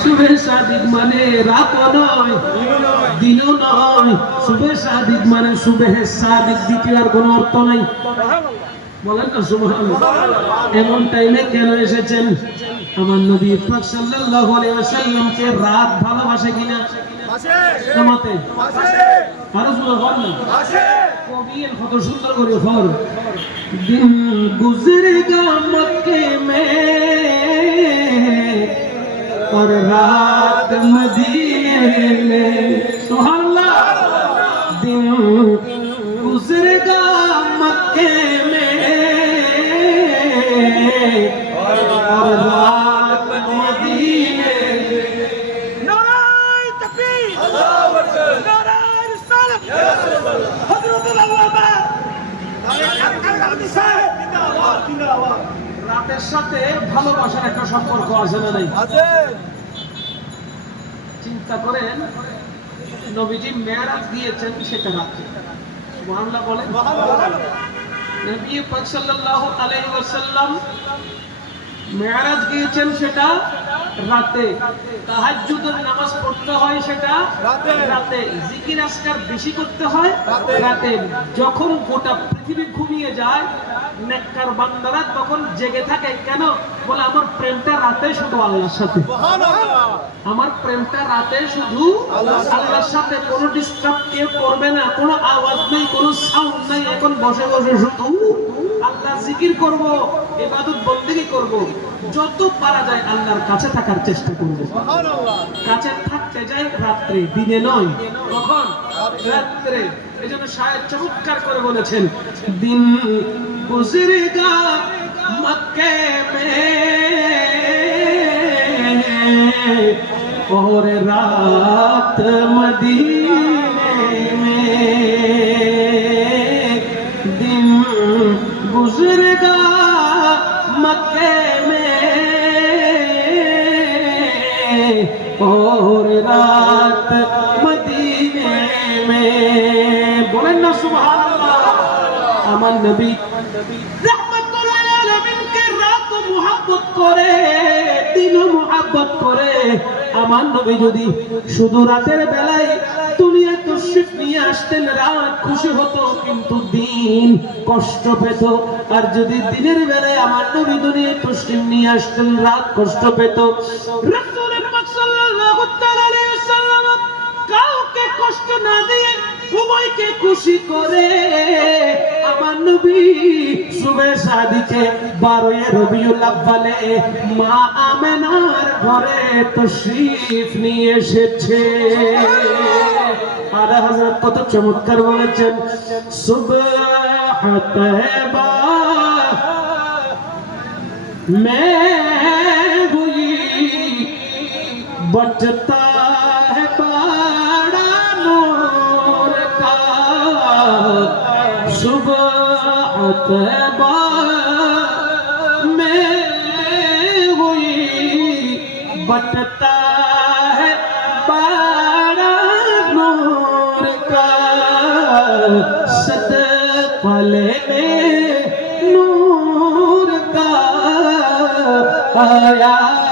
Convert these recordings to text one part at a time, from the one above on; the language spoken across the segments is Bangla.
শুভে সাদিক মানে রাতও নয় দিনও নয়। মানে শুভে সাদিক দ্বিতীয় আর কোনো অর্থ নাই। বলেন না এমন টাইমে কেন এসেছেন? আমার নবী পাক সাল্লাল্লাহু আলাইহি ওয়াসাল্লামকে রাত ভালোবাসে কিনা? জামাতে? আরও সুন্দর বল না? কবি কত সুন্দর করে ফর দিন গুজরেগা মক্কে মে और रात मदीने में सुभानअल्लाह दिन गुजरेगा मक्के में और रात मदीने में নারায় তাকবীর আল্লাহু আকবার নারায় রিসালাত হযরত আল্লামা জিন্দাবাদ জিন্দাবাদ রাতের সাথে ভালোবাসার একটা সম্পর্ক আছে না নাই আছে চিন্তা করেন নবীজি মেয়ারাজ দিয়েছেন সেটা রাখে। সুবহানাল্লাহ বলেন। নবী পাক সাল্লাল্লাহু আলাইহি ওয়াসাল্লাম মেয়ারাজ গিয়েছেন সেটা রাতে তাহাজ্জুদের নামাজ পড়তে হয় সেটা রাতে। রাতে। জিকির আজকার বেশি করতে হয় রাতে। রাতে। যখন গোটা পৃথিবী ঘুমিয়ে যায় নেককার বান্দারা তখন জেগে থাকে কেন? বলে আমার প্রেমটা রাতে শুধু আল্লাহর সাথে। আমার প্রেমটা রাতে শুধু আল্লাহর সাথে। কোনো ডিস্টার্ব কেউ করবে না। কোনো আওয়াজ নেই কোনো সাউন্ড নাই। এখন বসে বসে শুধু আল্লাহ জিকির করব ইবাদত বন্দেগী করব। যত পারা যায় আল্লাহর কাছে থাকার চেষ্টা করব সুবহানাল্লাহ কাছে থাকতে যাই রাত্রে দিনে নয় কখন রাত্রে এই জন্য শায়ের চমৎকার করে বলেছেন দিন গুজরেগা মক্কে মে और रात मदीने আমার নবী। দিন কষ্ট পেত। আর যদি দিনের বেলায় আমার নবী দুনিয়া তশরিফ নিয়ে আসতেন, রাত কষ্ট পেত। কাউকে কষ্ট না দিয়ে উভয়কে খুশি করে আমার নবী সুবে সাদিকে বারোই রবিউল আব্বালে মা আমেনার ঘরে তশরিফ নিয়ে এসেছে আদা হাজার কত চমৎকার বলেছেন সুবহ তয়বা मैं हुई बचता में हुई बचता है बड़ा का सद पले नूर का आया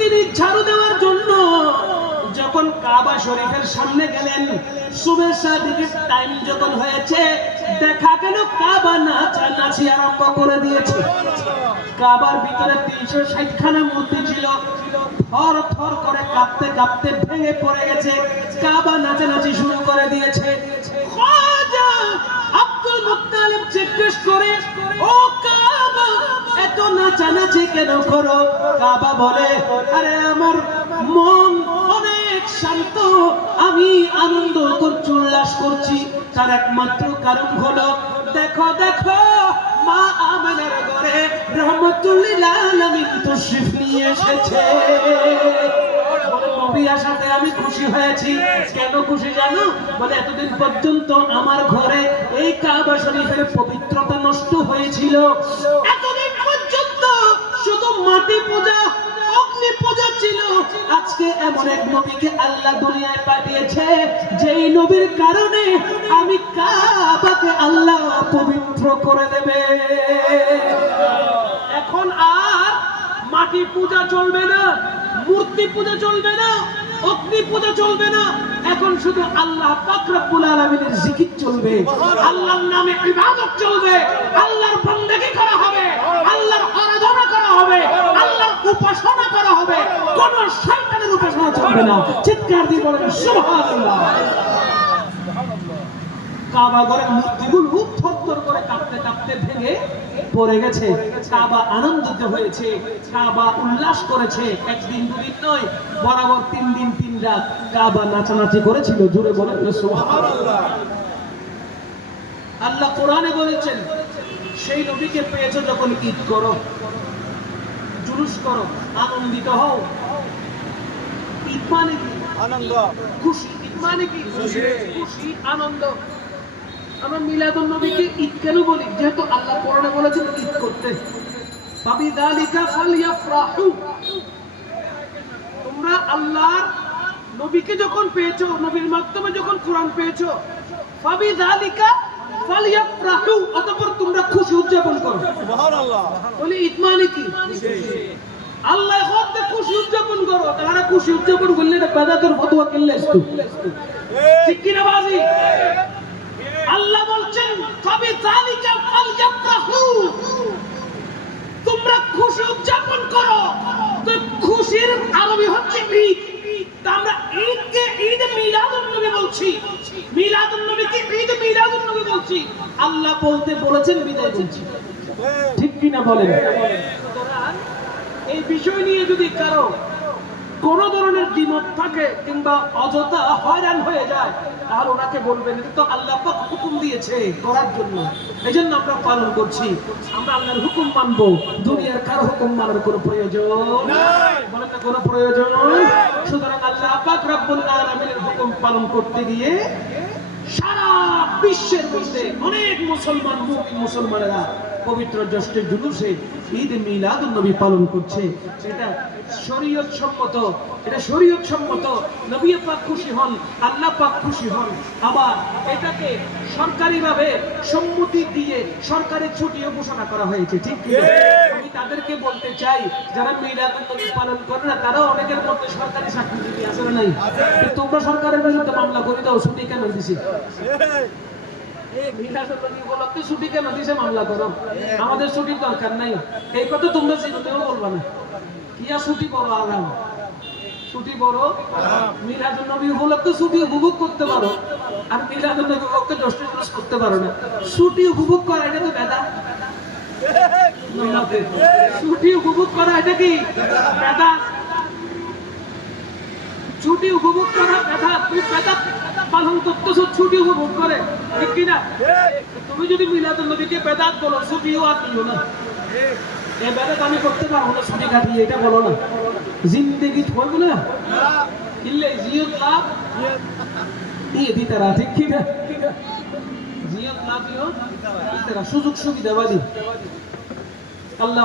তিনি ঝাড়ু দেওয়ার জন্য যখন কাবা শরীফের সামনে গেলেন শুভেচ্ছা দিকে টাইম যখন হয়েছে, দেখা গেল কাবা নাচানাচি আরম্ভ করে দিয়েছে। কাবার ভিতরে তিনশো ষাটখানা মূর্তি ছিল। থর থর করে কাঁপতে কাঁপতে ভেঙে পড়ে গেছে। কাবা নাচানাচি শুরু করে দিয়েছে। মুত্তালিব জিজ্ঞেস করে, ও কাবা, এত নাচানাচি কেন করো? কাবা বলে, আরে আমার মন অনেক শান্ত, আমি আনন্দ করছি, উল্লাস করছি। তার একমাত্র কারণ হলো, দেখো দেখো, মা আমাদের ঘরে রহমতুল্লিল আলামিন তশরিফ নিয়ে এসেছে। নবী আসাতে আমি খুশি হয়েছি। কেন খুশি জানো? বলে এতদিন পর্যন্ত আমার ঘরে এই কাবা শরীফের পবিত্রতা নষ্ট হয়েছিল। এতদিন পর্যন্ত শুধু মাটি পূজা, অগ্নি পূজা ছিল। আজকে এমন এক নবীকে আল্লাহ দুনিয়ায় পাঠিয়েছে, যেই নবীর কারণে আমি কাবাকে আল্লাহ পবিত্র করে দেবে। এখন আর মাটি পূজা চলবে না। মূর্তি পূজা চলবে না, অগ্নি পূজা চলবে না। এখন শুধু আল্লাহ পাক রব্বুল আলামিনের জিকির চলবে। আল্লাহর নামে ইবাদত চলবে। আল্লাহর বন্দেগী করা হবে। আল্লাহর আরাধনা করা হবে। আল্লাহর উপাসনা করা হবে। কোন শয়তানের উপাসনা চলবে না। চিৎকার দিয়ে বলেন, সুবহানাল্লাহ। কাবা ঘরের মূর্তিগুলো থরথর করে কাঁপতে কাঁপতে ভেঙে পড়ে গেছে। কাবা আনন্দিত হয়েছে কাবা উল্লাস করেছে। একদিন দুদিন নয় বরাবর তিন দিন তিন রাত কাবা নাচানাচি করেছিল জুড়ে বলেন আল্লাহ কোরআনে বলেছেন সেই নবীকে পেয়েছ যখন ঈদ করো জুলুস করো আনন্দিত হও। ঈদ মানে কি? আনন্দ। খুশি ঈদ মানে কি। খুশি আনন্দ। আমরা মিলাদুন নবীকে ঈদ কেন বলি? যেহেতু আল্লাহ কোরআনে বলেছেন ঈদ করতে। ফালইফরাহু তোমরা আল্লাহর নবীকে যখন পেয়েছ নবীর মাধ্যমে যখন কোরআন পেয়েছ অতঃপর তোমরা খুশি উদযাপন করো। সুবহানাল্লাহ। বলে ঈদ মানে কি? আল্লাহ হকতে খুশি উদযাপন করো। তারা খুশি উদযাপন করলে এটা বেদাতের ফতোয়া আসতো ঠিক কিনা বাজি আল্লাহ বলছেন কবি জালিকা ফালইফরাহু তোমরা খুশি উদযাপন করো। তো খুশির আরবি হচ্ছে ঈদ। আমরা ঈদকে ঈদ মিলাদুন নবী বলছি। মিলাদুন নবীকে ঈদ মিলাদুন নবী বলছি। আল্লাহ বলতে বলেছেন বিদায় বলছি। ঠিক কিনা বলেন? এই বিষয় নিয়ে যদি কারও কোন ধরনের দ্বিমত থাকে কিংবা অযথা হয়রান হয়ে যায় তাহলে ওনাকে বলবেন এটা তো আল্লাহ পাক হুকুম দিয়েছে করার জন্য। এই জন্য আমরা পালন করছি। আমরা আল্লাহর হুকুম মানবো। দুনিয়ার কারও হুকুম মানার কোনো প্রয়োজন বলেন না কোনো প্রয়োজন? সুতরাং আল্লাহ পাক রব্বুল আলামিনের হুকুম পালন করতে গিয়ে সারা বিশ্বের মধ্যে অনেক মুসলমান মুমিন মুসলমানেরা পবিত্র জ্যৈষ্ঠের জুলুসে ঈদ মিলাদ নবী পালন করছে। এটা শরীয়ত সম্মত এটা শরীয়ত সম্মত। নবী পাক খুশি হন আল্লাহ পাক খুশি হন। আবার এটাকে সরকারিভাবে সম্মতি দিয়ে সরকারি ছুটিও ঘোষণা করা হয়েছে ঠিক? আমি তাদেরকে বলতে চাই যারা মিলাদ নবী পালন করে না তারাও অনেকের মধ্যে সরকারি চাকরিজীবী আছে না নাই? তোমরা সরকারের বিরুদ্ধে মামলা করে দাও ছুটি কেন দিছি? উপলক্ষে ছুটি কেন দিছে মামলা করো? আমাদের ছুটির দরকার নাই। এই কথা তোমরা জীবনেও বলবা না। কি ছুটি বড় আরাম ছুটি বড়? মিলাদুল নবী উপলক্ষে ছুটি উপভোগ করতে পারো। আর মিলাদুল নবী উপলক্ষে দশ দিবস করতে পারো না। ছুটি উপভোগ করা এটা তো বেদা। ছুটি উপভোগ করা এটা কি? বেদা। ছুটি উপভোগ করা, ব্যথা ব্যথা। পালন করতেছো, ছুটি উপভোগ করে। ঠিক কিনা? তুমি যদি মিলাদুল নবীকে বেদাত বলো, ছুটিও আর দিও না। বেদাত আমি করতে পারব না, ছুটি এটা বলো না। না? দিতে আল্লাহ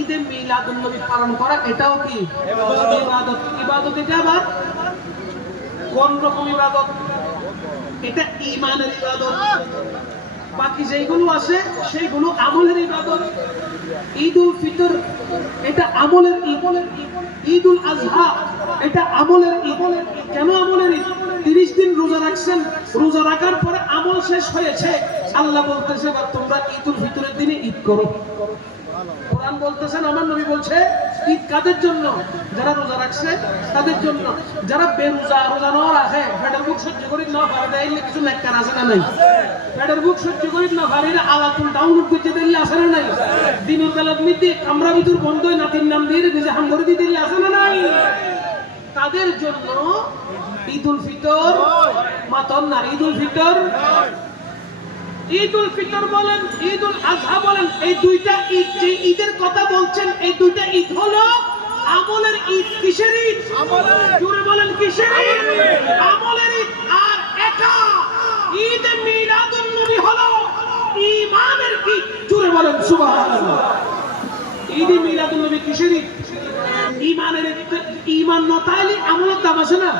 ঈদে মিলাদুন নবী পালন করা, এটাও কি? ইবাদত। ইবাদত এটা আবার? কোন রকম ইবাদত? এটা ইমানের ইবাদত। বাকি যেগুলো আছে, সেইগুলো আমলের ইবাদত। ঈদ উল ফিতর, এটা আমলের ঈদ। ঈদ উল আজহা, এটা আমলের ঈদ। কেন আমলের ঈদ? তিরিশ দিন রোজা রাখছেন। রোজা রাখার পরে আমল শেষ হয়েছে। আল্লাহ বলতেছে তোমরা ঈদ উল ফিতরের দিনে ঈদ করো। কোরআন বলতেছেন, আমার নবী বলছে, ঈদ কাদের জন্য? যারা রোজা রাখছে, তাদের জন্য। যারা বেরোজা, রোজা না রাখে পেটের বুক সহ্য করি না না এলে কিছু নেককার আছে না নাই? পেটের বুক সহ্য করি না পারে না আলাতুল ডাউনলোড করতে দিলে আছে না নাই? দিনের বেলা মিতে কামরা ভিতর বন্ধ হয় নাতির নাম দিয়ে নিজে হাম করে দিতে দিলে আছে না নাই? তাদের জন্য ঈদ উল ফিতর মাতন না ঈদ উল ফিতর ঈদ উল ফিতর বলেন ঈদ উল আজহা বলেন এই দুইটা ঈদ যে ঈদের কথা বলছেন এই দুইটা ঈদ হলো আমলের ঈদ কিসের ঈদ? জুড়ে বলেন কিসের ঈদ? আমলের। ঈদ আর একা। ঈদ মিলাদুন নবী হলো ঈমানের ঈদ। জুড়ে বলেন সুবহানাল্লাহ। ঈদ মিলাদুন নবী কিসের ঈদ? ঈমানের ঈমান নতাইলে আমলের দাম আছে না?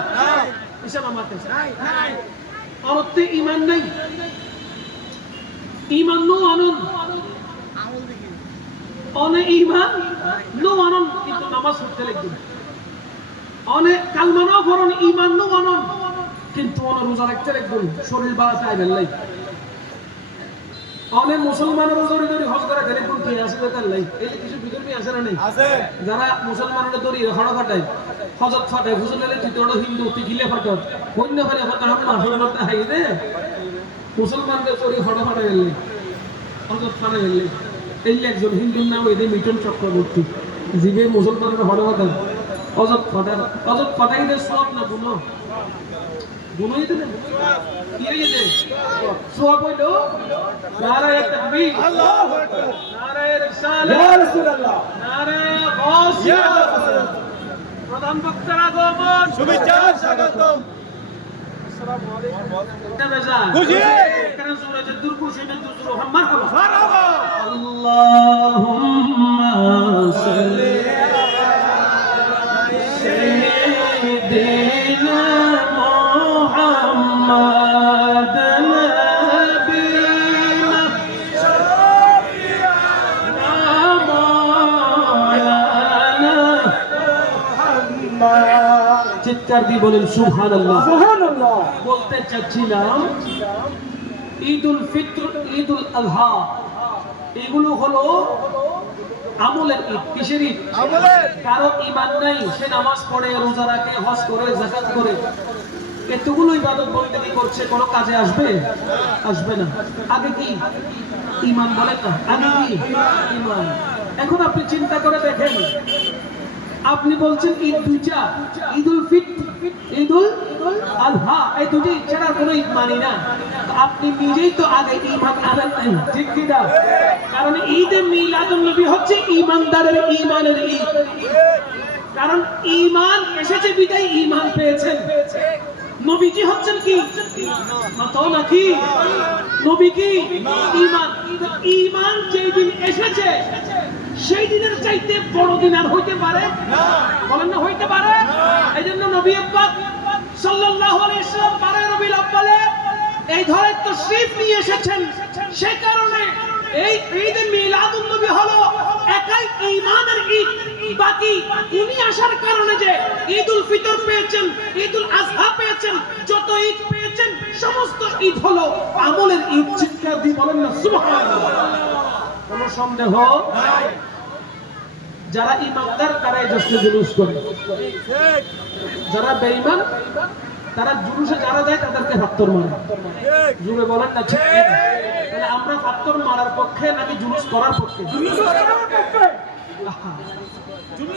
হিসাব আমাতে অর্থে ঈমান নাই? ইমান নো আনন্দ অনে ইমান নো আনন্দ কিন্তু নামাজ পড়তে লাগবে। অনে কালমানো ফরন ইমান নো আনন্দ কিন্তু অনে রোজা রাখতে লাগবে। শরীর বাড়া চাই বেলাই অনে মুসলমানের ধরে ধরে হজ করা গেলে কোন কি আসবে তার লাই। এই কিছু বিতর্মী আছে না নেই যারা মুসলমানের ধরে হড়া ফাটায় হজত ফাটায় হুজুরের তুই তো হিন্দু তুই গিলে ফাটত অন্য ফেলে ফাটা হবে না হাই দে মুসলমানদের করি হড়া ফাটা গেলে হজরত ফাটা গেলে এই একজন হিন্দুর নাম এদের মিটন চক্রবর্তী জিবে মুসলমানের হড়া ফাটা সব না বুনো? বুনো যেতে না কি যেতে সব হইল নারায় তাকবীর। নারায় রিসালাত ইয়া রাসূলুল্লাহ। নারায় গাউসিয়া প্রধান বক্তার আগমন। শুভেচ্ছা স্বাগতম। اللهم صل চিৎকার দিয়ে বলেন সুবহানাল্লাহ। বলতে চাচ্ছিলাম ঈদ উল ফিত্র ঈদ উল আজহা এগুলো হলো আমলের ঈদ কিসের ঈদ? আমলের। কারও ইমান নাই সে নামাজ পড়ে রোজা রাখে হজ করে জাকাত করে। এতগুলো ইবাদত বন্দেগী করছে? কোনো কাজে আসবে? আসবে না। আগে কি? ইমান বলেন না। আগে কি? ইমান এখন আপনি চিন্তা করে দেখেন আপনি বলছেন ঈদ দুইটা, ঈদুল ফিতর, ঈদুল আলহা, এই দুটি ঈদ ছাড়া কোনো ঈদ মানি না। আপনি নিজেই তো আগে ঈমান আনেন নাই ঠিক কারণ ঈদে মিলাদুন নবী হচ্ছে ঈমানদারের ঈমানের ঈদ। কারণ ইমান এসেছে, বিদায় ঈমান পেয়েছেন। নবীজি হচ্ছেন কি? তো নাকি? নবী কি? ইমান ইমান ঈমান যেই দিন এসেছে সেই দিনের চাইতে বড় দিন আর হইতে পারে? বলেন না হইতে পারে? এই জন্য নবী পাক সাল্লাল্লাহু আলাইহি সাল্লাম বারে রবিউল আব্বালে এই ধরনের তশরিফ নিয়ে এসেছেন। সে কারণে এই ঈদ মিলাদুন নবী হলো একাই ঈমানের ঈদ। বাকি উনি আসার কারণে যে ঈদুল ফিতর পেয়েছেন ঈদুল আজহা পেয়েছেন যত ঈদ পেয়েছেন সমস্ত ঈদ হলো আমলের ঈদ। চিৎকার দিয়ে বলেন না? সুবহানাল্লাহ। কোনো সন্দেহ? যারা ইমানদার তারা এই জশ্নে জুলুস করে। যারা বেঈমান তারা জুলুসে যারা যায় তাদেরকে হাত্তর মারে। জুড়ে বলেন না ঠিক। তাহলে আমরা পাত্তর মারার পক্ষে নাকি জুলুস করার পক্ষে।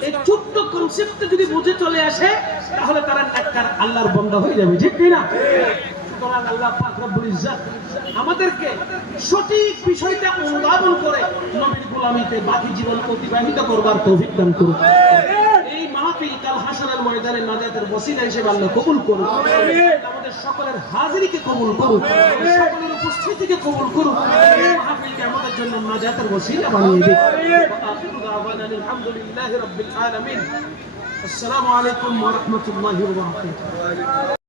এই ছোট্ট কনসেপ্টে যদি বুঝে চলে আসে তাহলে তারা নেককার আল্লাহর বন্ধ হয়ে যাবে ঠিক কিনা সুতরাং আল্লাহ পাক রব্বুল ইজ্জাত আমাদেরকে সঠিক বিষয়টা অনুধাবন করে নবীর গোলামিতে বাকি জীবন অতিবাহিত করবার তৌফিক দান করুন এই মাহফিল কাল হাসরের ময়দানে নাজাতের বসিলা হিসেবে আল্লাহ কবুল করুন আমাদের সকলের হাজিরিকে কবুল করুন সকলের উপস্থিতিকে কবুল করুন এই মাহফিলকে আমাদের জন্য নাজাতের বসিলা বানিয়ে দিন وآخر دعوانا الحمد لله رب العالمين السلام عليكم ورحمة الله وبركاته